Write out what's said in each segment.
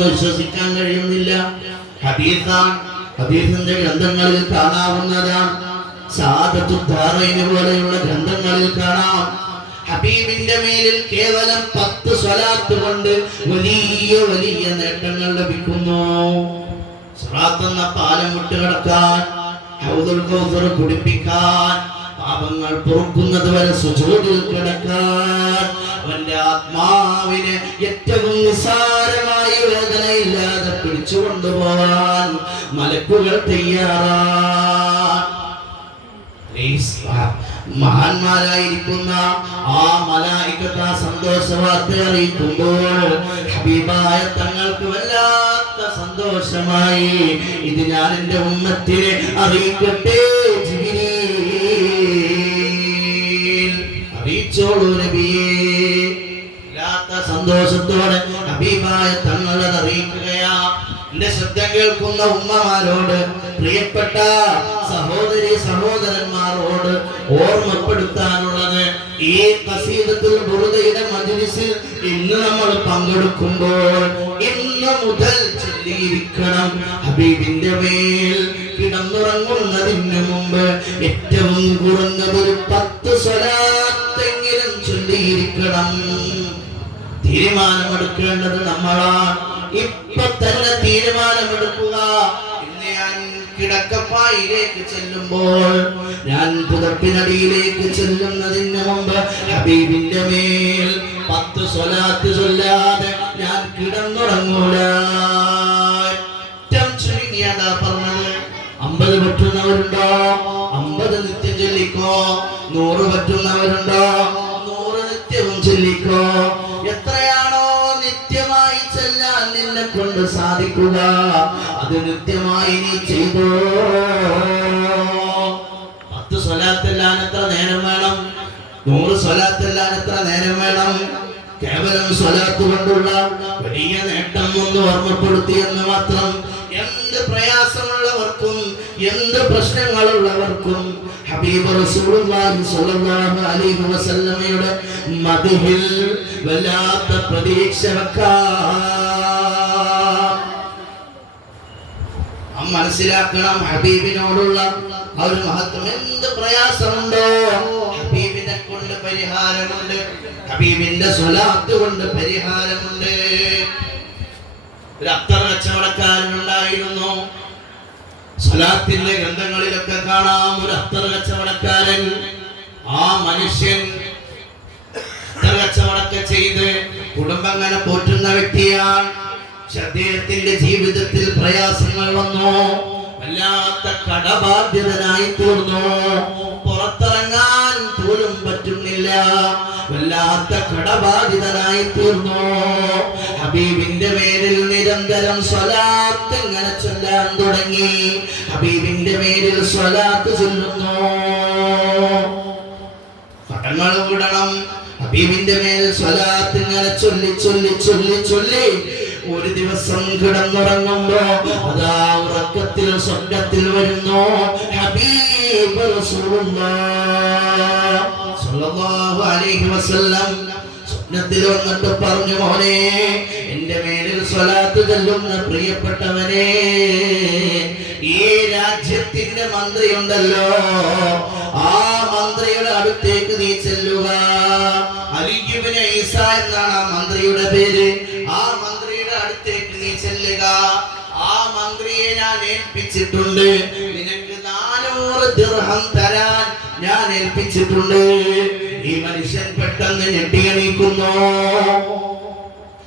വിശ്വസിക്കാൻ കഴിയുന്നില്ല. ഹദീസാണ്, ഹദീസിന്റെ ഗ്രന്ഥങ്ങളിൽ കാണാവുന്നതാണ്. സാദത്തുദ്ദാറൈനി പോലെയുള്ള ഗ്രന്ഥങ്ങളിൽ കാണാം. ഹബീബിന്റെ മേലിൽ കേവലം 10 സ്വലാത്ത് കൊണ്ട് വലിയ വലിയ നേട്ടങ്ങൾ ലഭിക്കുന്നു. സിറാത്ത് എന്ന പാലം വിട്ടുകിടക്കാൻ, ഹൗദുൽ കൗസർ കുടിപ്പിക്കാൻ, പാപങ്ങൾ പൊറുക്കുന്നത് വരെ സുജൂദിൽ കിടക്കാൻ, അവന്റെ ആത്മാവിനെ ഏറ്റവും നിസ്സാരമായി വേദനയില്ലാതെ പിടിച്ചുകൊണ്ടുപോകാൻ മലക്കുകൾ തയ്യാറാണ്. മഹാന്മാരായിരിക്കുന്ന ആ മലായികത സന്തോഷവാർത്ത അറിയിക്കുമ്പോൾ ഹബീബായ തങ്ങൾക്ക് വല്ലാത്ത സന്തോഷമായി. ഇത് ഞാൻ എന്റെ ഉമ്മത്തിനെ അറിയിക്കട്ടെ, അറിയിച്ചോളൂ നബിയേ. വല്ലാത്ത സന്തോഷത്തോടെ ഹബീബായ തങ്ങളത് അറിയിക്കുകയാ. എന്റെ ശബ്ദം കേൾക്കുന്ന ഉമ്മമാരോട്, പ്രിയപ്പെട്ട സഹോദരി സഹോദരന്മാരോട് ഓർമ്മപ്പെടുത്താനുള്ളത്, ഈ ഖസീദത്തുൽ ബുർദയുടെ മജ്ലിസിൽ ഇന്ന് നമ്മൾ പങ്കെടുക്കുമ്പോൾ ഇന്ന് മുതൽ ചൊല്ലിയിരിക്കണം. ഹബീബിന്റെ മേൽ കിടന്നുറങ്ങുന്നതിന് മുമ്പ് ഏറ്റവും കുറഞ്ഞത് ഒരു 10 സ്വലാത്തെങ്കിലും ചൊല്ലിയിരിക്കണം. തീരുമാനമെടുക്കേണ്ടത് നമ്മളാണ്. ഇപ്പൊ തന്നെ തീരുമാനമെടുക്കുക. ഇന്ന് ഞാൻ കിടക്കപ്പായിലേക്ക് ചെല്ലുമ്പോൾ, ഞാൻ പുതപ്പിനടിയിലേക്ക് ചെല്ലുന്നതിന് മുമ്പ് ഹബീബിന്റെ മേൽ 10 സ്വലാത്ത് ചൊല്ലാതെ ഞാൻ കിടന്നുറങ്ങൂല. ഏറ്റവും ചുരുങ്ങിയതാ പറഞ്ഞത്. 50 പറ്റുന്നവരുണ്ടോ? 50 നിത്യം ചൊല്ലിക്കോ. 100 പറ്റുന്നവരുണ്ടോ? 100 നിത്യവും ചൊല്ലിക്കോ. എത്രയാണോ നിത്യമായി ചെല്ലാൻ നിന്നെ കൊണ്ട് സാധിക്കുക, അത് നിത്യമായി നീ ചെയ്തോ. 10 സ്വലാത്തെല്ലാൻ എത്ര നേരം വേണം? 100 സ്വലാത്തെല്ലാൻ എത്ര നേരം വേണം? കേവലം സ്വലാത്ത് കൊണ്ടുള്ള വലിയ നേട്ടം ഒന്ന് ഓർമ്മപ്പെടുത്തി എന്ന് മാത്രം. എന്ത് പ്രയാസമുള്ളവർക്കും എന്ത് പ്രശ്നങ്ങളുള്ളവർക്കും ഹബീബ് റസൂലുള്ളാഹി സ്വല്ലല്ലാഹു അലൈഹി വസല്ലമയുടെ മദ്ഹിൽ വല്ലാത്ത പ്രതീക്ഷ വെക്കാം. മനസ്സിലാക്കണം, ഹബീബിനോടുള്ള ആ ഒരു മഹത്വം. എന്ത് പ്രയാസമുണ്ടോ ഹബീബിനെ കൊണ്ട് പരിഹാരമുണ്ട്, ഹബീബിന്റെ സ്വലാത്ത് കൊണ്ട് പരിഹാരമുണ്ട്. ഒരു അത്തർ കച്ചവടക്കാരനുണ്ടായിരുന്നു. സ്വലാത്തിന്റെ ഗ്രന്ഥങ്ങളിലൊക്കെ കാണാം ഒരു അത്തർ കച്ചവടക്കാരൻ. ആ മനുഷ്യൻ അത്തർ കച്ചവടമൊക്കെ ചെയ്ത് കുടുംബം അങ്ങനെ പോറ്റുന്ന വ്യക്തിയാണ്. അദ്ദേഹത്തിന്റെ ജീവിതത്തിൽ പ്രയാസങ്ങൾ വന്നു. വല്ലാത്ത കടബാധ്യതനായി തീർന്നു. പുറത്തിറങ്ങാൻ പോലും പറ്റുന്നില്ല. വല്ലാത്ത കടബാധിതനായി തീർന്നു. ഹബീബിന്റെ മേലിൽ നിരന്തരം സ്വലാത്ത് ഇങ്ങനെ ചൊല്ലാൻ തുടങ്ങി. ഹബീബിന്റെ മേലിൽ സ്വലാത്ത് ചൊല്ലുന്നു. കടങ്ങൾ വിടണം. ഹബീബിന്റെ മേൽ സ്വലാത്ത് ഇങ്ങനെ ചൊല്ലി ചൊല്ലി ചൊല്ലി ചൊല്ലി ഒരു ദിവസം കിടന്നുറങ്ങുമ്പോ അതാ ഉറക്കത്തിൽ സ്വർഗ്ഗത്തിൽ വരുന്നു ഹബീബ് റസൂലുള്ളാഹ് സ്വല്ലല്ലാഹു അലൈഹി വസല്ലം. സ്വപ്നത്തിൽ വന്നിട്ട് പറഞ്ഞു, മോനെ, എന്റെ മേലിൽ സ്വലാത്ത് ചൊല്ലുന്ന പ്രിയപ്പെട്ടവനെ, ഈ രാജ്യത്തിന്റെ മന്ത്രി ഉണ്ടല്ലോ, ആ മന്ത്രിയുടെ അടുത്തേക്ക് നീ ചെല്ലുക. അലി ഇബ്നു ഈസ എന്നാണ് ആ മന്ത്രിയുടെ പേര്. ആ മന്ത്രിയുടെ അടുത്തേക്ക് നീ ചെല്ലുക. ആ മന്ത്രിയെ ഞാൻ ഏൽപ്പിച്ചിട്ടുണ്ട്. നിനക്ക് 400 ദിർഹം തരാൻ ഞാൻ ഏൽപ്പിച്ചിട്ടുണ്ട്. ഈ മനുഷ്യൻ പെട്ടെന്ന് ഞെട്ടിയണീക്കുന്നു.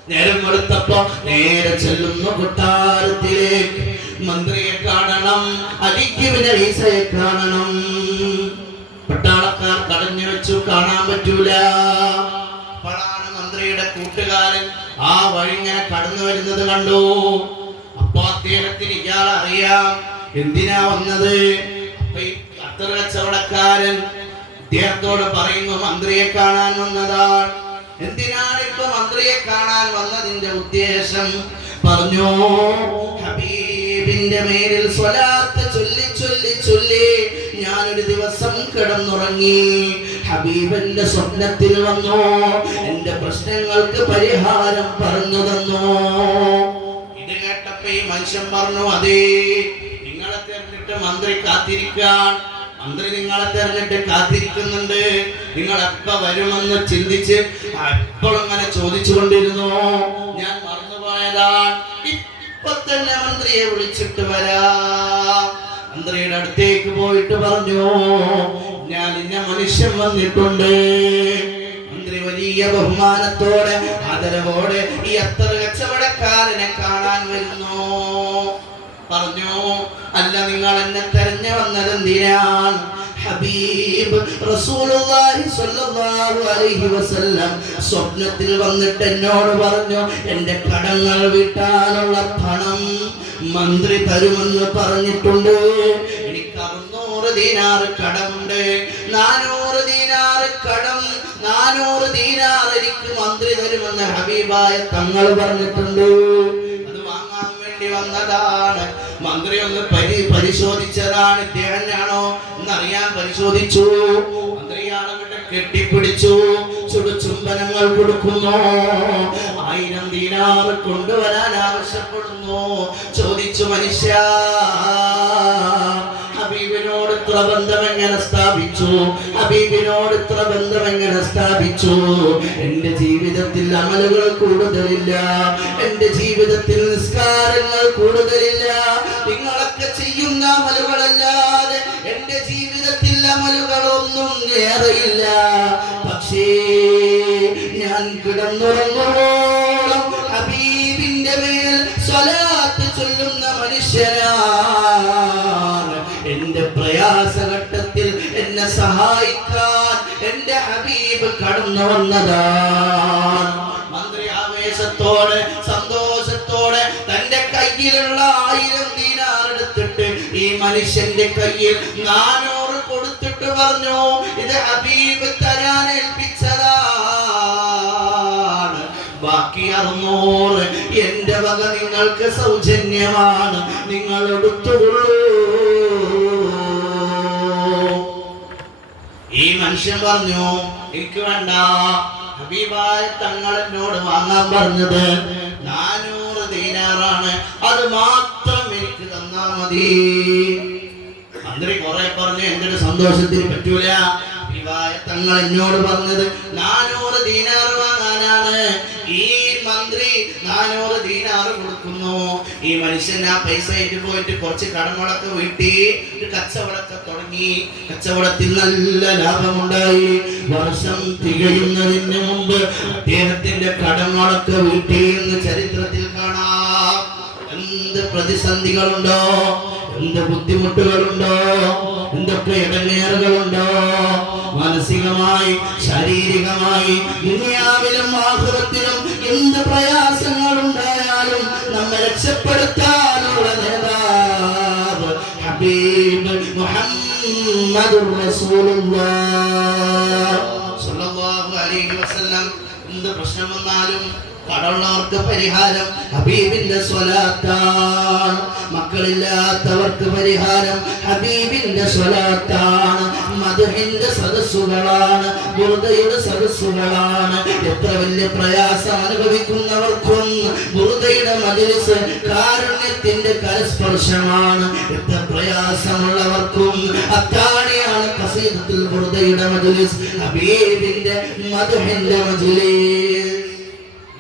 നേരം വെളുത്തപ്പോ നേരെ ചെല്ലുന്നു കൊട്ടാരത്തിലേക്ക്. മന്ത്രിയെ കാണണം, അലി ഇബ്നു ഈസയെ കാണണം. പട്ടാളക്കാർ തടഞ്ഞു വെച്ചു, കാണാൻ പറ്റൂല. അപ്പോഴാണ് മന്ത്രിയുടെ കൂട്ടുകാരൻ ആ വഴി ഇങ്ങനെ കടന്നു വരുന്നത് കണ്ടു. അപ്പൊ അദ്ദേഹത്തിന് ഇയാൾ അറിയാം എന്തിനാ വന്നത്. അപ്പൊ ഈ അത്തർ കച്ചവടക്കാരൻ അദ്ദേഹത്തോട് പറയുന്നു, മന്ത്രിയെ കാണാൻ വന്നതാണ്. എന്തിനാണ് ഇപ്പൊ മന്ത്രിയെ കാണാൻ വന്നതിന്റെ ഉദ്ദേശം? പറഞ്ഞു, ഹബീബിന്റെ മേലിൽ സ്വലാത്ത് ചൊല്ലി ചൊല്ലി ചൊല്ലി ഞാനൊരു ദിവസം കിടന്നുറങ്ങി. ഹബീബിന്റെ സ്വപ്നത്തിൽ വന്നു, എന്റെ പ്രശ്നങ്ങൾക്ക് പരിഹാരം പറഞ്ഞു തന്നു. മനുഷ്യൻ പറഞ്ഞു, അതേ, നിങ്ങളെ തെരഞ്ഞിട്ട് മന്ത്രി കാത്തിരിക്കാൻ, മന്ത്രി നിങ്ങളെ തെരഞ്ഞിട്ട് കാത്തിരിക്കുന്നുണ്ട്, നിങ്ങൾ എപ്പ വരുമെന്ന് ചിന്തിച്ച് എപ്പോഴും അങ്ങനെ ചോദിച്ചു കൊണ്ടിരുന്നു. ഞാൻ മറന്നുപോയതാണ്, ഇപ്പൊ തന്നെ മന്ത്രിയെ വിളിച്ചിട്ട് വരാം. മന്ത്രിയുടെ അടുത്തേക്ക് പോയിട്ട് പറഞ്ഞു, ഞാൻ ഇന്ന മനുഷ്യൻ വന്നിട്ടുണ്ട്. മന്ത്രി വലിയ ബഹുമാനത്തോടെ ആദരവോടെ ഈ അത്തർ കച്ചവടക്കാരനെ കാണാൻ വരുന്നു. പറഞ്ഞു, അല്ല, നിങ്ങൾ എന്നെ തെരഞ്ഞു വന്നത് എന്തിനാണ്? ഹബീബ് റസൂലുള്ളാഹി സ്വല്ലല്ലാഹു അലൈഹി വസല്ലം സ്വപ്നത്തിൽ വന്നിട്ട് എന്നോട് പറഞ്ഞു, എന്റെ കടങ്ങൾ വീട്ടാനുള്ള പണം മന്ത്രി തരുമെന്ന് പറഞ്ഞിട്ടുണ്ട്. എനിക്ക് 600 ദീനാർ കടമുണ്ട്, 400 ദീനാർ കടം, 400 ദീനാർ എനിക്ക് മന്ത്രി തരുമെന്ന് ഹബീബായ തങ്ങൾ പറഞ്ഞിട്ടുണ്ട്. അത് വാങ്ങാൻ വേണ്ടി വന്നതാണ്. മന്ത്രി ഒന്ന് പരിശോധിച്ചതാണ്, ഇദ്ദേഹനാണോ എന്നറിയാൻ പരിശോധിച്ചു. മന്ത്രിയാളെ കെട്ടിപ്പിടിച്ചു, ചുടുചുംബനങ്ങൾ കൊടുക്കുന്നു, 1000 ദീനാർ കൊണ്ടുവരാൻ ആവശ്യപ്പെടുന്നു. ചോദിച്ചു, മനുഷ്യ, ഹബീബിനോട് ഇത്ര ബന്ധം എങ്ങനെ സ്ഥാപിച്ചു? ഹബീബിനോട് ഇത്ര ബന്ധം എങ്ങനെ സ്ഥാപിച്ചു? എന്റെ ജീവിതത്തിൽ അമലുകൾ കൂടുതലില്ല, എന്റെ ജീവിതത്തിൽ നിസ്കാരങ്ങൾ കൂടുതലില്ല, നിങ്ങളൊക്കെ ചെയ്യുന്ന അമലുകളല്ലാതെ എന്റെ ജീവിതത്തിൽ അമലുകളൊന്നും ഏറെയില്ല. പക്ഷേ ഞാൻ കിടന്നുറങ്ങുമ്പോഴും ഹബീബിന്റെ മേൽ സ്വലാത്ത് ചൊല്ലുന്ന മനുഷ്യനാണ്. എന്റെ പ്രയാസഘട്ടത്തിൽ എന്നെ സഹായിക്കാൻ എന്റെ ഹബീബ് കടന്നു വന്നതാണ്. മന്ത്രി ആവേശത്തോടെ സന്തോഷത്തോടെ തന്റെ കയ്യിലുള്ള 1000 ദീനാർ എടുത്തിട്ട് ഈ മനുഷ്യന്റെ കയ്യിൽ 400 കൊടുത്തിട്ട് പറഞ്ഞു, ഇത് ഹബീബ് തരാൻ ഏൽപ്പിച്ചതാണ്, ബാക്കി 600 എന്റെ വക നിങ്ങൾക്ക് സൗജന്യമാണ്, നിങ്ങൾ എടുത്തുകൊള്ളൂ. ഈ മനുഷ്യൻ പറഞ്ഞു, എനിക്ക് വേണ്ട, ഹബീബായ തങ്ങൾ എന്നോട് വാങ്ങാൻ പറഞ്ഞത് 400 ദീനാറാണ്, അത് മാത്രം എനിക്ക് തന്നാ മതി. മന്ത്രി കുറെ പറഞ്ഞു, എന്റെ ഒരു സന്തോഷത്തിന് പറ്റൂല. ഹബീബായ തങ്ങൾ എന്നോട് പറഞ്ഞത് 400 ദീനാർ വാങ്ങാനാണ്. ഈ മന്ത്രി 400 ദീനാർ കൊടുക്കുന്നു. ഈ മനുഷ്യൻ ആ പൈസ ആയിട്ട് പോയിട്ട് കുറച്ച് കടങ്ങളൊക്കെ വീട്ടി ഒരു കച്ചവടമൊക്കെ തുടങ്ങി. കച്ചവടത്തിൽ നല്ല ലാഭമുണ്ടായി. വർഷം തികയുന്നതിന് മുമ്പ് അദ്ദേഹത്തിന്റെ കടങ്ങളൊക്കെ വീട്ടി എന്ന് ചരിത്രത്തിൽ കാണാം. എന്ത് പ്രതിസന്ധികളുണ്ടോ, എന്ത് ബുദ്ധിമുട്ടുകളുണ്ടോ, എന്തൊക്കെ ഇടങ്ങേറുകളുണ്ടോ, മാനസികമായി ശാരീരികമായി ദുനിയാവിലും ആഖിറത്തിലും എന്ത് പ്രയാസങ്ങൾ ഉണ്ടായാലും നമ്മെ രക്ഷപ്പെടുത്താനുള്ള നേതാവ് ഹബീബ് മുഹമ്മദുർ റസൂലുള്ളാഹ് സ്വല്ലല്ലാഹു അലൈഹി വസല്ലം. എന്ത് പ്രശ്നം വന്നാലും കടമുള്ളവർക്ക് പരിഹാരം ഹബീബിന്റെ സ്വലാത്താണ്, മക്കളില്ലാത്തവർക്ക് പരിഹാരം ഹബീബിന്റെ സ്വലാത്താണ്, മദ്ഹിന്റെ സദസ്സുകളാണ്, ബുർദയുടെ സദസ്സുകളാണ്. എത്ര വലിയ പ്രയാസം അനുഭവിക്കുന്നവർക്കും ബുർദയുടെ മജ്‌ലിസ് കാരുണ്യത്തിന്റെ കരസ്പർശമാണ്. എത്ര പ്രയാസമുള്ളവർക്കും അത്താണിയാണ് ഖസീദത്തുൽ ബുർദയുടെ മജ്‌ലിസ്, ഹബീബിന്റെ മദ്ഹിന്റെ മജ്‌ലിസ്.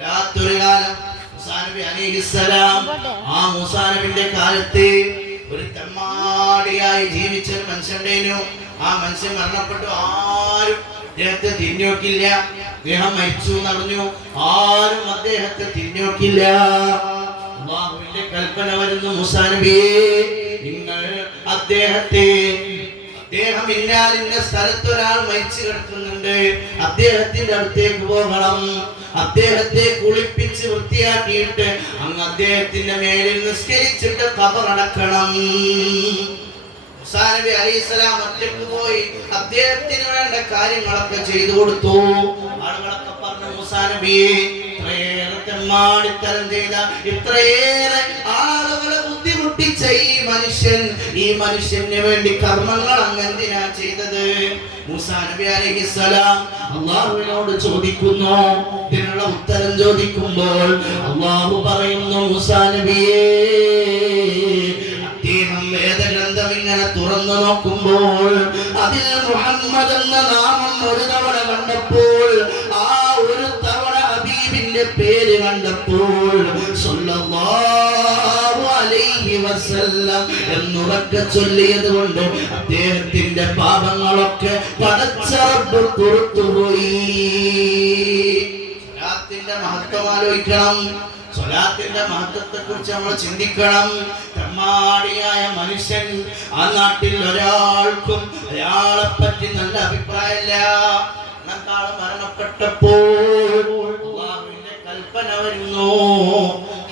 രാത്രി കാലം മൂസാ നബി അലൈഹിസ്സലാം, ആ മൂസാ നബിയുടെ കാലത്ത് ഒരു തെമ്മാടിയായി ജീവിച്ച ഒരു മനുഷ്യണ്ടേനു. ആ മനുഷ്യൻ മരണപ്പെട്ടു. ആരും അദ്ദേഹത്തെ തിരിഞ്ഞോക്കില്ല. അദ്ദേഹം മരിച്ചു എന്നറിഞ്ഞു, ആരും അദ്ദേഹത്തെ തിരിഞ്ഞോക്കില്ല. അല്ലാഹുവിന്റെ കൽപ്പന വരുന്നു, മൂസാ നബിയെ, നിങ്ങൾ അദ്ദേഹം ഇന്ന സ്ഥലത്ത് ഒരാൾ മരിച്ചു കിടക്കുന്നുണ്ട്, അദ്ദേഹത്തിന്റെ അടുത്തേക്ക് പോകണം, അദ്ദേഹത്തെ കുളിപ്പിച്ച് വൃത്തിയാക്കിയിട്ട് അങ്ങ് അദ്ദേഹത്തിന്റെ മേലിൽ നിസ്കരിച്ചിട്ട് ഖബറടക്കണം. മൂസാ നബി അലൈഹിസ്സലാം ഒറ്റയ്ക്ക് പോയി അദ്ദേഹത്തിന് വേണ്ട കാര്യങ്ങളൊക്കെ ചെയ്തു കൊടുത്തു. ആളുകളൊക്കെ പറഞ്ഞു, മൂസാ നബിയെ, ഇത്രയേറെ തെമ്മാടിത്തരം ചെയ്ത, ഇത്രയേറെ ആളുകളെ ബുദ്ധിമുട്ടിച്ച ഈ മനുഷ്യന് വേണ്ടി കർമ്മങ്ങൾ അങ്ങെന്തിനാ ചെയ്തത്? മൂസാ നബി അലൈഹിസ്സലാം അല്ലാഹുവിനോട് ചോദിക്കുന്നു. ഇതിനുള്ള ഉത്തരം ചോദിക്കുമ്പോൾ അല്ലാഹു പറയുന്നു, മൂസാ നബിയേ, കേട്ടപ്പോൾ സല്ലല്ലാഹു അലൈഹി വസല്ലം എന്നുറക്കെ ചൊല്ലിയത് കൊണ്ട് അദ്ദേഹത്തിന്റെ പാപങ്ങളൊക്കെ പടച്ച റബ്ബ് പുറത്തുപോയി. സ്വലാത്തിന്റെ മഹത്വം ആലോചിക്കണം. സ്വലാത്തിന്റെ മഹത്വത്തെ കുറിച്ച് നമ്മൾ ചിന്തിക്കണം. തെമ്മാടിയായ മനുഷ്യൻ ആ നാട്ടിൽ ഒരാൾക്കും അയാളെ പറ്റി നല്ല അഭിപ്രായമില്ല. എന്നെക്കാളും മരണപ്പെട്ടപ്പോൾ അല്ലാഹുവിന്റെ കൽപ്പന വരുന്നു,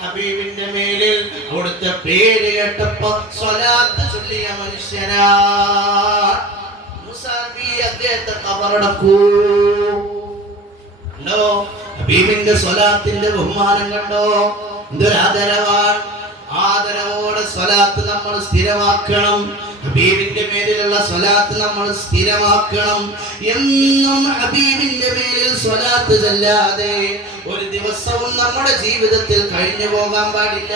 ഹബീബിന്റെ മേലിൽ അവിടുത്തെ പേര് കേട്ടപ്പോ സ്വലാത്ത് ചൊല്ലിയ മനുഷ്യനാ മൂസാ നബി അദ്ദേഹത്തെ ഖബറടക്കൂ. ഹബീബിന്റെ സ്വലാത്തിന്റെ ബഹുമാനം കണ്ടോ? എന്തൊരു ആദരവാണ്. ആദരവോടെ സ്വലാത്ത് നമ്മൾ സ്ഥിരമാക്കണം. ഹബീബിന്റെ മേലിലുള്ള സ്വലാത്ത് നമ്മൾ സ്ഥിരമാക്കണം. എന്നും ഹബീബിന്റെ മേലിൽ സ്വലാത്ത് ചൊല്ലാതെ ഒരു ദിവസവും നമ്മുടെ ജീവിതത്തിൽ കഴിഞ്ഞു പോകാൻ പാടില്ല.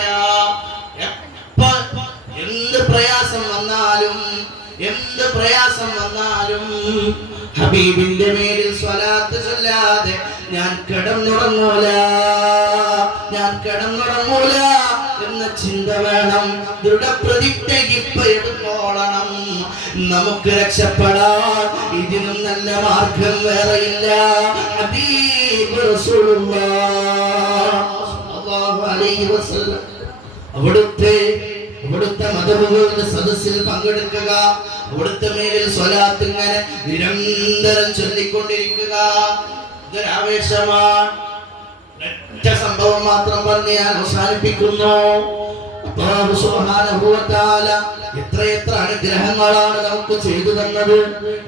എന്ത് പ്രയാസം വന്നാലും ഹബീബിന്റെ മേലിൽ സ്വലാത്ത് ചൊല്ലാതെ ഞാൻ കിടന്നുറങ്ങൂല എന്ന ചിന്ത വേണം. ദൃഢപ്രതിജ്ഞ ഇപ്പൊ എടുത്തോളണം. നമുക്ക് രക്ഷപ്പെടാൻ ഇതിനും നല്ല മാർഗം വേറെയില്ല. ഹബീബ് റസൂലുള്ളാഹ് സ്വല്ലല്ലാഹു അലൈഹി വസല്ലം അവിടുത്തെ മദബുകളുടെ സദസ്സിൽ പങ്കെടുക്കുക, അവിടുത്തെ മേലിൽ സ്വലാത്ത് ഇങ്ങനെ നിരന്തരം ചൊല്ലിക്കൊണ്ടിരിക്കുക. ഇതൊരാവേശമാണ്. ഒറ്റ സംഭവം മാത്രം പറഞ്ഞ് ഞാൻ അവസാനിപ്പിക്കുന്നു. അല്ലാഹു സുബ്ഹാനഹു വ തആല എത്രയെത്ര അനുഗ്രഹങ്ങളാണ് നമുക്ക് ചെയ്തു തന്നത്.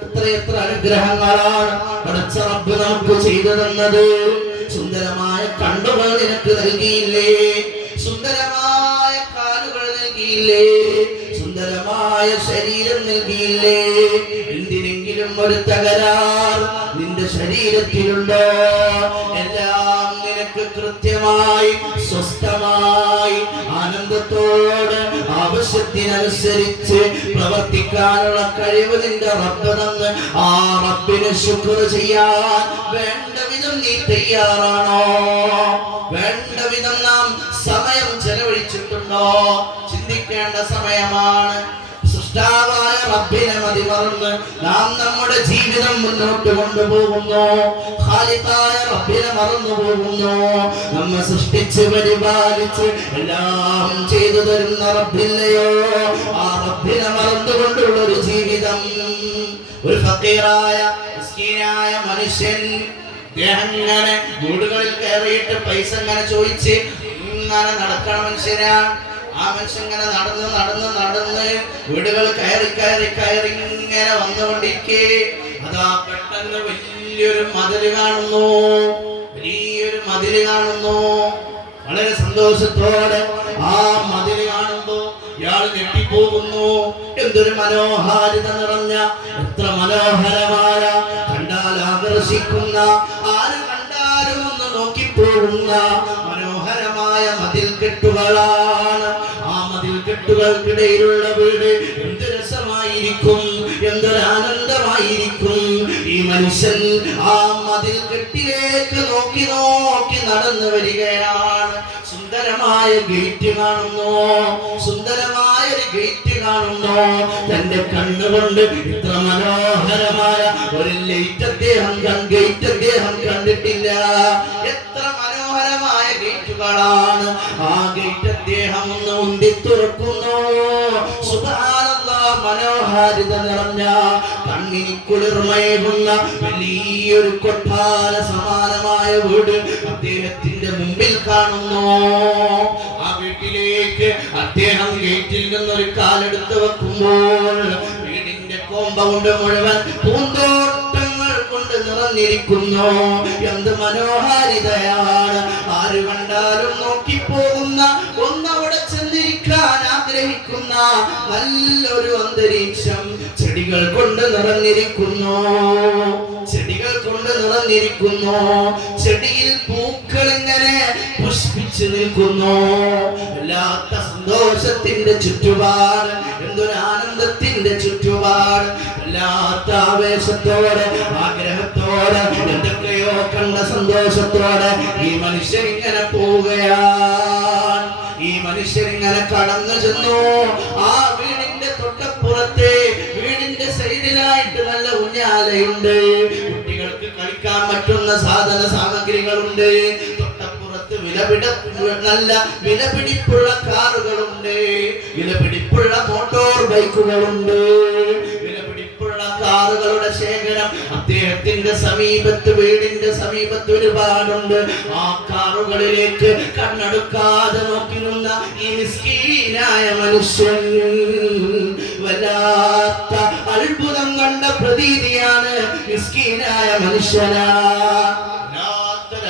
എത്രയെത്ര അനുഗ്രഹങ്ങളാണ് പടച്ച റബ്ബ് നമുക്ക് ചെയ്തു തന്നത്. സുന്ദരമായ കണ്ണുകൾ നിനക്ക് നൽകിയില്ലേ? സുന്ദരമായ കാലുകൾ നൽകിയില്ലേ? സുന്ദരമായ ശരീരം നൽകിയില്ലേ? എന്തിനെങ്കിലും ഒരു തകരാർ നിന്റെ ശരീരത്തിലുണ്ടോ? എല്ലാം നിനക്ക് കൃത്യമായി സ്വസ്ഥമായി ആനന്ദത്തോടെ ആവശ്യത്തിനനുസരിച്ച് പ്രവർത്തിക്കാനുള്ള കഴിവ് നിന്റെ റബ്ബ് തന്ന് ആ റബ്ബിന് ശുക്ർ ചെയ്യാൻ വേണ്ട വിധം നീ തയ്യാറാണോ? വേണ്ട വിധം നാം സമയം ചെലവഴിച്ചിട്ടുണ്ടോ? ചിന്തിക്കേണ്ട സമയമാണ്. സൃഷ്ടാവായ റബ്ബിനെ മതിമറന്ന് നാം നമ്മുടെ ജീവിതം മുന്നോട്ട് കൊണ്ടുപോകുന്നു. ഖാലിഖായ റബ്ബിനെ മറന്നു പോകുന്നു. നമ്മെ സൃഷ്ടിച്ച് പരിപാലിച്ച് എല്ലാം ചെയ്തു തരുന്ന റബ്ബില്ലയോ? ആ റബ്ബിനെ മറന്നുകൊണ്ടുള്ള ഒരു ജീവിതം. ഒരു ഫഖീറായ മിസ്കീനായ മനുഷ്യൻ ഇങ്ങനെ വീടുകളിൽ കയറിയിട്ട് പൈസ ഇങ്ങനെ ചോദിച്ച് ഇങ്ങനെ നടക്കണ മനുഷ്യനാണ്. ആ മനുഷ്യൻ ഇങ്ങനെ നടന്ന് വീടുകൾ കയറി ഇങ്ങനെ വന്നുകൊണ്ടിരിക്കേ അതാ പെട്ടെന്ന് വലിയൊരു മതില് കാണുന്നു. വളരെ സന്തോഷത്തോടെ ആ മതില് കാണുമ്പോ ഇയാൾ ഞെട്ടിപ്പോകുന്നു. എന്തൊരു മനോഹാരിത നിറഞ്ഞ, എത്ര മനോഹരമായ, കണ്ടാൽ ആകർഷിക്കുന്ന, ആര് കണ്ടാലും ഒന്ന് നോക്കിപ്പോകുന്ന മനോഹരമായ മതിൽക്കെട്ടുകളാണ്. ആ മതിൽക്കെട്ടുകൾക്കിടയിലുള്ള വീട് എന്ത് രസമായിരിക്കും, എന്തൊരാനന്ദമായിരിക്കും. ഈ മനുഷ്യൻ ആ മതിൽക്കെട്ടിലേക്ക് നോക്കി നടന്നു വരികയാണ്. സുന്ദരമായ ഗേറ്റ് കാണുന്നു. തന്റെ കണ്ണുകൊണ്ട് ഇത്ര മനോഹരമായ ഒരു ഗേറ്റ് അദ്ദേഹം കണ്ടിട്ടില്ല. എത്ര മനോഹരമായ ഗേറ്റുകളാണ്. ആ ഗേറ്റ് അദ്ദേഹം ഒന്ന് ഉന്തി തുറക്കുന്നു. സുബ്ഹാനല്ലാഹ്, മനോഹാരിത നിറഞ്ഞ, കണ്ണിന് കുളിർമയേകുന്ന വലിയൊരു കൊട്ടാര സമാനമായ വീട് അദ്ദേഹത്തിന്റെ മുമ്പിൽ കാണുന്നു. ആ വീട്ടിലേക്ക് അദ്ദേഹം ഗേറ്റിൽ നിന്നൊരു കാലെടുത്ത് വെക്കുമ്പോൾ വീടിന്റെ കോമ്പൗണ്ട് മുഴുവൻ പൂന്തോട്ടങ്ങൾ കൊണ്ട് നിറഞ്ഞിരിക്കുന്നു. എന്ത് മനോഹാരിതയാണ്. ആര് കണ്ടാലും നോക്കിപ്പോകുന്ന, ഒന്നവിടെ ചെന്നിരിക്കാൻ ആഗ്രഹിക്കുന്ന നല്ലൊരു അന്തരീക്ഷം. ചെടികൾ കൊണ്ട് നിറഞ്ഞിരിക്കുന്നു. ചെടിയിൽ പൂക്കൾ ഇങ്ങനെ പുഷ്പിച്ചു നിൽക്കുന്നു. വല്ലാത്ത സന്തോഷത്തിന്റെ ചുറ്റുപാട്, എന്തൊരു ആനന്ദത്തിന്റെ ചുറ്റുപാട്. വല്ലാത്ത ആവേശത്തോടെ, ആഗ്രഹത്തോടെ എന്തൊക്കെയോ കണ്ട സന്തോഷത്തോടെ ഈ മനുഷ്യൻ ഇങ്ങനെ പോവുകയാണ്. ഈ മനുഷ്യൻ ഇങ്ങനെ കടന്നു ചെന്നു. ആ വീടിന്റെ തൊട്ടപ്പുറത്തെ വീടിന്റെ സൈഡിലായിട്ട് നല്ല ഊഞ്ഞാലയുണ്ട്, കുട്ടികൾക്ക് കളിക്കാൻ പറ്റുന്ന സാധന സാമഗ്രികളുണ്ട്. തൊട്ടപ്പുറത്ത് നല്ല വിലപിടിപ്പുള്ള കാറുകളുണ്ട്, വിലപിടിപ്പുള്ള മോട്ടോർ ബൈക്കുകളുണ്ട്, വിലപിടിപ്പുള്ള കാറുകളുടെ ശേഖരം അദ്ദേഹത്തിന്റെ സമീപത്ത്, വീടിന്റെ സമീപത്ത് ഒരുപാടുണ്ട്. ആ കാറുകളിലേക്ക് കണ്ണെടുക്കാതെ നോക്കി നിന്ന ഈ മിസ്കീനായ മനുഷ്യൻ വല്ലാത്ത അത്ഭുതം കണ്ട പ്രതീതിയാണ്. മിസ്കീനായ മനുഷ്യനാ,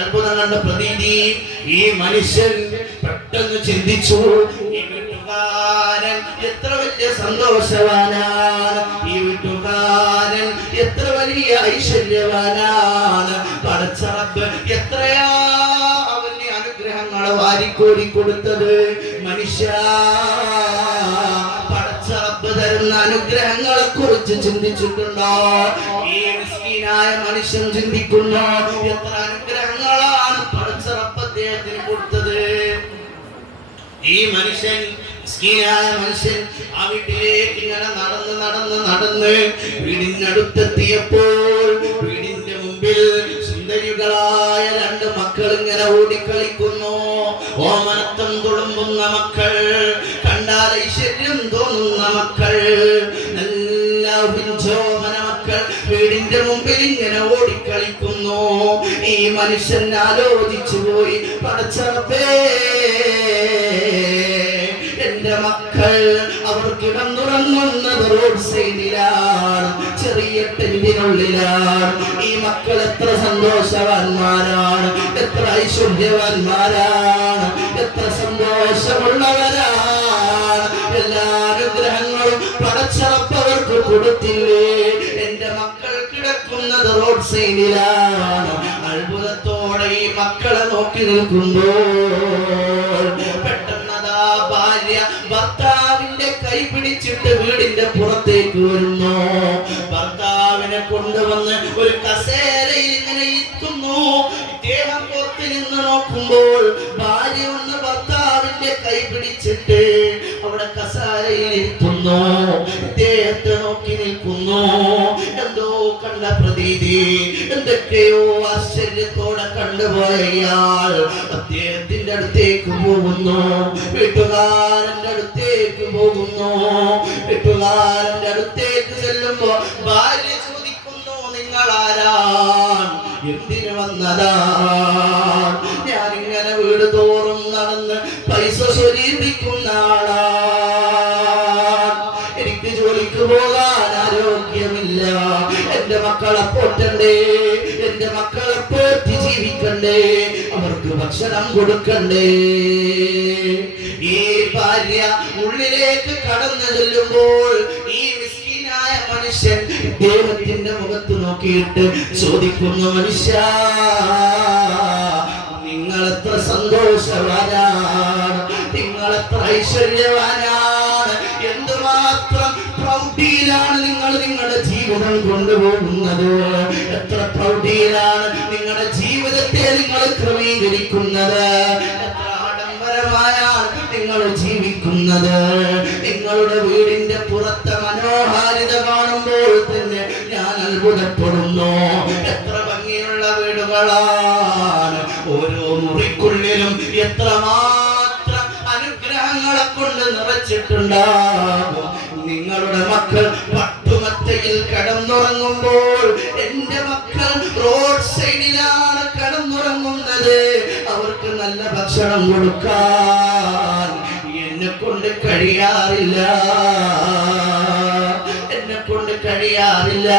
അത്ഭുതം കണ്ട പ്രതീതി. ഈ മനുഷ്യൻ പെട്ടെന്ന് ചിന്തിച്ചു, ഈ വീട്ടുകാരൻ എത്ര വലിയ സന്തോഷവാനാണ്, ഈ വീട്ടുകാരൻ എത്ര വലിയ ഐശ്വര്യവാനാണ്. പടച്ച റബ്ബ് എത്രയാ അവന് അനുഗ്രഹങ്ങൾ വാരിക്കോരി കൊടുത്തത്. മനുഷ്യ, പടച്ച റബ്ബ് തരുന്ന അനുഗ്രഹങ്ങളെ കുറിച്ച് ചിന്തിച്ചിട്ടുണ്ടോ? ഈ മിസ്കീനായ മനുഷ്യൻ ചിന്തിക്കുന്നു, എത്ര അനുഗ്രഹങ്ങളാണ് പടച്ച റബ്ബ് അദ്ദേഹത്തിന് കൊടുത്തത്. ഈ മനുഷ്യൻ, മിസ്കീനായ മനുഷ്യൻ ആ വീട്ടിലേക്ക് ഇങ്ങനെ നടന്ന് വീടിനടുത്തെത്തിയപ്പോൾ വീടിന്റെ മുമ്പിൽ സുന്ദരികളായ രണ്ട് മക്കൾ ഇങ്ങനെ ഓടിക്കളിക്കുന്നു. ഓമനത്തം തുളുമ്പുന്ന മക്കൾ, കണ്ടാൽ ഐശ്വര്യം തോന്നുന്ന മക്കൾ, നല്ല വിഞ്ചോമന മക്കൾ വീടിന്റെ മുമ്പിൽ ഇങ്ങനെ ഓടിക്കളിക്കുന്നു. ഈ മനുഷ്യൻ ആലോചിച്ചു പോയി, പടച്ച റബ്ബേ, എന്റെ മക്കൾ അവർ കിടന്നുറങ്ങുന്നത് റോഡ് സൈഡിലാണ്, ചെറിയ ടെന്റിനുള്ളിലാണ്. ഈ മക്കൾ എത്ര സന്തോഷവാന്മാരാണ്, എത്ര ഐശ്വര്യവാന്മാരാണ്, എത്ര സന്തോഷമുള്ളവരാണ്. എല്ലാ അനുഗ്രഹങ്ങളും പടച്ച റബ്ബ് അവർക്ക് കൊടുത്തില്ലേ? എന്റെ മക്കൾ കിടക്കുന്നത് റോഡ് സൈഡിലാണ്. അത്ഭുതത്തോടെ ഈ മക്കളെ നോക്കി നിൽക്കുമ്പോൾ പെട്ടെന്നതാ ഭാര്യ ഭർത്താവിന്റെ കൈ പിടിച്ചിട്ട് വീടിന്റെ പുറത്തേക്ക് വരുന്നു. ഭർത്താവിനെ കൊണ്ടുവന്ന് ഒരു കസേരയിൽ ഇങ്ങനെ ഇരുത്തുന്നു. ഇദ്ദേഹം പുറത്ത് നിന്ന് നോക്കുമ്പോൾ ഭാര്യ ഒന്ന് ഭർത്താവിന്റെ കൈ പിടിച്ചിട്ട് അവിടെ കസേരയിൽ ഇരുത്തുന്നു. ഇദ്ദേഹത്തെ നോക്കി നിൽക്കുന്നു. എന്തോ കണ്ട പ്രതീതി, എന്തൊക്കെയോ ആശ്ചര്യത്തോടെ കണ്ടുപോയ ഇയാൾ അദ്ദേഹത്തിന്റെ അടുത്തേക്ക് പോകുന്നു. വീട്ടുകാരന്റെ അടുത്തേക്ക് പോകുന്നു. വീട്ടുകാരന്റെ അടുത്തേക്ക് ചെല്ലുമ്പോ ഭാര്യ ചോദിക്കുന്നു, നിങ്ങൾ ആരാണ്, എന്തിനു വന്നതാണ്? ഞാനിങ്ങനെ വീട് തോറും നടന്ന് പൈസ സ്വരൂപിക്കുന്ന ആളാണ്. എനിക്ക് ജോലിക്ക് പോകാൻ ആരോഗ്യമില്ല. എന്റെ മക്കളെ പോറ്റണ്ടേ, എന്റെ മക്കളെ പോറ്റി ജീവിക്കണ്ടേ, അവർക്ക് ഭക്ഷണം കൊടുക്കണ്ടേ. ഈ ഭാര്യ ഉള്ളിലേക്ക് കടന്നു ചെല്ലുമ്പോൾ ഈ മിസ്കീനായ മനുഷ്യൻ ദൈവത്തിന്റെ മുഖത്ത് നോക്കിയിട്ട് ചോദിക്കുന്നു, മനുഷ്യ, നിങ്ങൾ എത്ര സന്തോഷവാനാണ്, നിങ്ങൾ എത്ര ഐശ്വര്യവാനാണ്, എന്തുമാത്രം പ്രൗഢിയിലാണ് നിങ്ങൾ നിങ്ങളുടെ ജീവിതം കൊണ്ടുപോകുന്നത്, എത്ര പ്രൗഢിയിലാണ് നിങ്ങളുടെ ജീവിതത്തെ നിങ്ങൾ ക്രമീകരിക്കുന്നത്, എത്ര ആഡംബരമായാണ് നിങ്ങൾ ജീവിക്കുന്നത്. നിങ്ങളുടെ വീടിന്റെ പുറത്തെ മനോഹാരിത കാണുമ്പോൾ തന്നെ ഞാൻ അത്ഭുതപ്പെടുന്നു. എത്ര ഭംഗിയുള്ള വീടുകളാണ്, ഓരോ മുറിക്കുള്ളിലും എത്രമാത്രം അനുഗ്രഹങ്ങളെ കൊണ്ട് നിറച്ചിട്ടുണ്ടാകും. നിങ്ങളുടെ മക്കൾ പട്ടുമത്തയിൽ കിടന്നുറങ്ങുമ്പോൾ എന്റെ മക്കൾ റോഡ് സൈഡിലാണ് കിടന്നുറങ്ങുന്നത്. അവർക്ക് നല്ല ഭക്ഷണം കൊടുക്കാൻ എന്നെ കൊണ്ട് കഴിയാറില്ല, എന്നെ കൊണ്ട് കഴിയാറില്ല.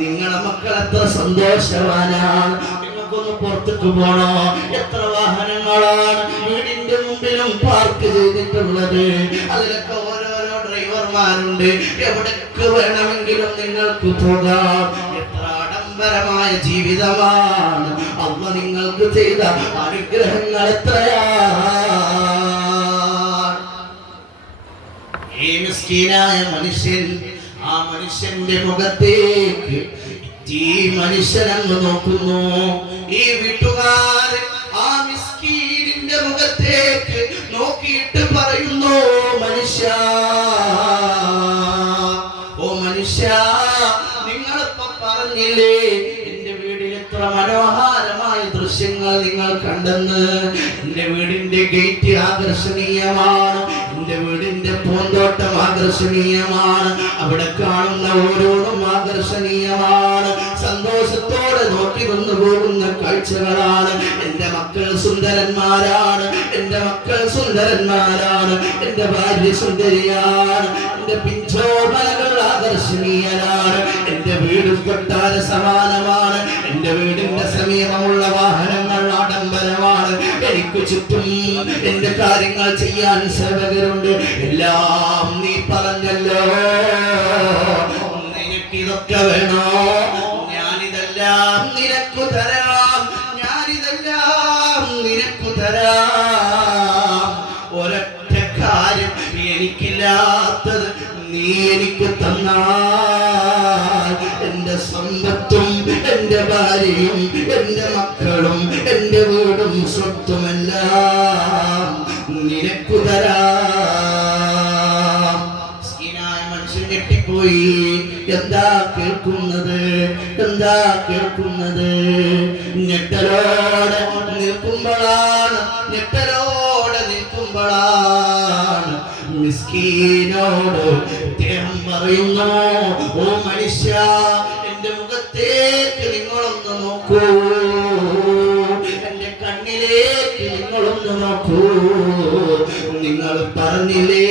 നിങ്ങളെ മക്കൾ എത്ര സന്തോഷവാനാണ്. നിങ്ങൾക്കൊന്ന് പുറത്തേക്ക് പോണോ? എത്ര വാഹനങ്ങളാണ് വീടിന്റെ മുമ്പിലും പാർക്ക് ചെയ്തിട്ടുള്ളത്. അതിലൊക്കെ ഓരോരോ ഡ്രൈവർമാരുണ്ട്. എവിടേക്ക് വേണമെങ്കിലും നിങ്ങൾക്ക് പോകാം. എത്ര ആഡംബരമായ ജീവിതമാണ്. അള്ളാ നിങ്ങൾക്ക് ചെയ്ത അനുഗ്രഹങ്ങൾ എത്രയാണ്. ഈ മിസ്കീനായ മനുഷ്യൻ, ആ മനുഷ്യന്റെ മുഖത്തേക്ക് ഈ മനുഷ്യനങ്ങ് നോക്കുന്നു. ഈ വീട്ടുകാരൻ ആ മിസ്കീനിന്റെ മുഖത്തേക്ക് നോക്കിയിട്ട് പറയുന്നു, മനുഷ്യ, ഓ മനുഷ്യ, നിങ്ങളിപ്പോ പറഞ്ഞില്ലേ എന്റെ വീടിൽ എത്ര മനോഹരമായ ദൃശ്യങ്ങൾ നിങ്ങൾ കണ്ടെന്ന്. എന്റെ വീടിന്റെ ഗേറ്റ് ആകർഷണീയമാണ്, എന്റെ വീടിന്റെ പൂന്തോട്ടം ആകർഷണീയമാണ്, അവിടെ കാണുന്ന ഓരോന്നും ആകർഷണീയമാണ്, സന്തോഷത്തോടെ നോക്കി വന്നു പോകുന്ന കാഴ്ചകളാണ്. എന്റെ മക്കൾ സുന്ദരന്മാരാണ്, എന്റെ മക്കൾ സുന്ദരന്മാരാണ്, എന്റെ ഭാര്യ സുന്ദരിയാണ്, എന്റെ പിഞ്ചോമനകൾ ആകർഷണീയനാണ്, എന്റെ വീട് കൊട്ടാര സമാനമാണ്, എന്റെ വീടിന്റെ സമീപമുള്ള വാഹനങ്ങൾ ആഡംബരമാണ്, എനിക്ക് ചുറ്റും എന്റെ കാര്യങ്ങൾ ചെയ്യാൻ സേവകരുണ്ട്. എല്ലാം നീ പറഞ്ഞല്ലോ, നിനക്ക് ഇതൊക്കെ വേണോ? ഞാനിതെല്ലാം നിനക്കു തരാം, ഞാനിതെല്ലാം നിനക്കു തരാം. ഒരൊറ്റ കാര്യം എനിക്കില്ലാത്തത് നീ എനിക്ക് തന്നാൽ എന്റെ സമ്പത്തും എന്റെ ഭാര്യയും എന്റെ മക്കളും എന്റെ വീടും സ്വത്തുമെല്ലാം നിനക്കു തരാം. മനുഷ്യൻ ഞെട്ടിപ്പോയി. എന്താ കേൾക്കുന്നത്? എന്താ കേൾക്കുന്നത്? ഞെട്ടലോടെ നിൽക്കുമ്പോഴാണ്, ഞെട്ടലോടെ നിൽക്കുമ്പോഴാണ് മിസ്കീനോട് അദ്ദേഹം പറയുന്നു, ഓ മനുഷ്യ, എന്റെ മുഖത്തേക്ക് നിങ്ങളൊന്ന് നോക്കൂ, എന്റെ കണ്ണിലേക്ക് നിങ്ങളൊന്ന് നോക്കൂ. നിങ്ങൾ പറഞ്ഞില്ലേ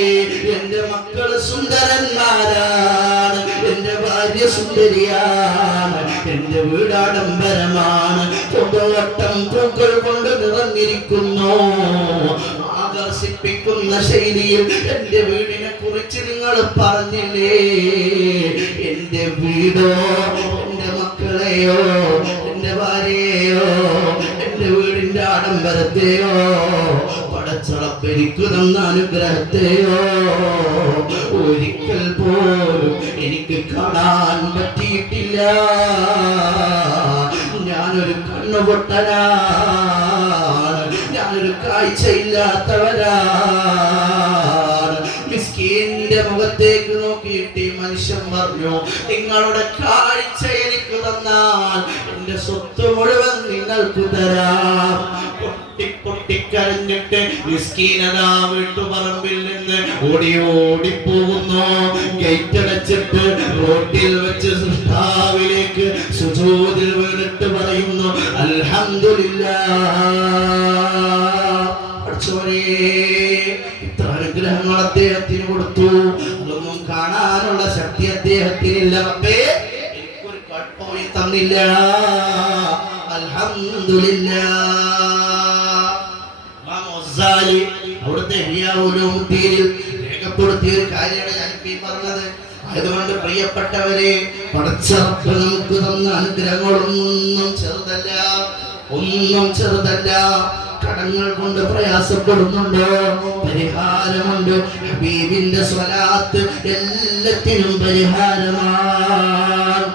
എന്റെ മക്കൾ സുന്ദരന്മാരാണ്, എന്റെ ഭാര്യ സുന്ദരിയാണ്, എന്റെ വീടാഡംബരമാണ്, പൂന്തോട്ടം പൂക്കൾ കൊണ്ട് നിറഞ്ഞിരിക്കുന്നു, ആകർഷിപ്പിക്കുന്ന ശൈലിയിൽ എന്റെ വീടിനെ കുറിച്ച് നിങ്ങൾ പറഞ്ഞില്ലേ. എന്റെ വീടോ എന്റെ മക്കളെയോ എന്റെ ഭാര്യയോ എന്റെ വീടിന്റെ ആഡംബരത്തെയോ പടച്ചറപ്പ് എനിക്ക് തന്ന അനുഗ്രഹത്തെയോ ഒരിക്കൽ പോലും എനിക്ക് കാണാൻ പറ്റിയിട്ടില്ല. ഞാനൊരു കണ്ണുപൊട്ടനാണ്, ഞാനൊരു കാഴ്ചയില്ലാത്തവരാണ്. മിസ്കീന്റെ മുഖത്തേക്ക് നോക്കിയിട്ട് മനുഷ്യൻ പറഞ്ഞു, നിങ്ങളുടെ കാഴ്ച എനിക്ക് തന്നാൽ എന്റെ സ്വത്ത് മുഴുവൻ നിങ്ങൾക്ക് തരാം. പൊട്ടിക്കരഞ്ഞിട്ട് മിസ്കീനതാ വീട്ടുപറമ്പിൽ നിന്ന് ഓടിപ്പോകുന്നു. ഗേറ്റ് അടച്ചിട്ട് റോട്ടിൽ വെച്ച് സൃഷ്ടാവിലേക്ക് സുജൂദിൽ വീണിട്ട് പറയുന്നു, അൽഹംദുലില്ലാഹ്, ഇത്ര അനുഗ്രഹങ്ങൾ അദ്ദേഹത്തിന് കൊടുത്തു, അതൊന്നും കാണാനുള്ള ശക്തി അദ്ദേഹത്തിനില്ല. റബ്ബേ, എനിക്കൊരു കുഴപ്പവും തന്നില്ല, അൽഹംദുലില്ലാഹ്. അവിടുത്തെ രേഖപ്പെടുത്തിയ ഒരു കാര്യമാണ് ഞാൻ ഈ പറഞ്ഞത്. അതുകൊണ്ട് പ്രിയപ്പെട്ടവരെ, പടച്ചറപ്പ് നമുക്ക് തന്ന അനുഗ്രഹങ്ങളൊന്നും ചെറുതല്ല, ഒന്നും ചെറുതല്ല. കടങ്ങൾ കൊണ്ട് പ്രയാസപ്പെടുന്നുണ്ടോ? പരിഹാരമുണ്ട്. ഹബീബിന്റെ സ്വലാത്ത് എല്ലാത്തിനും പരിഹാരമാണ്.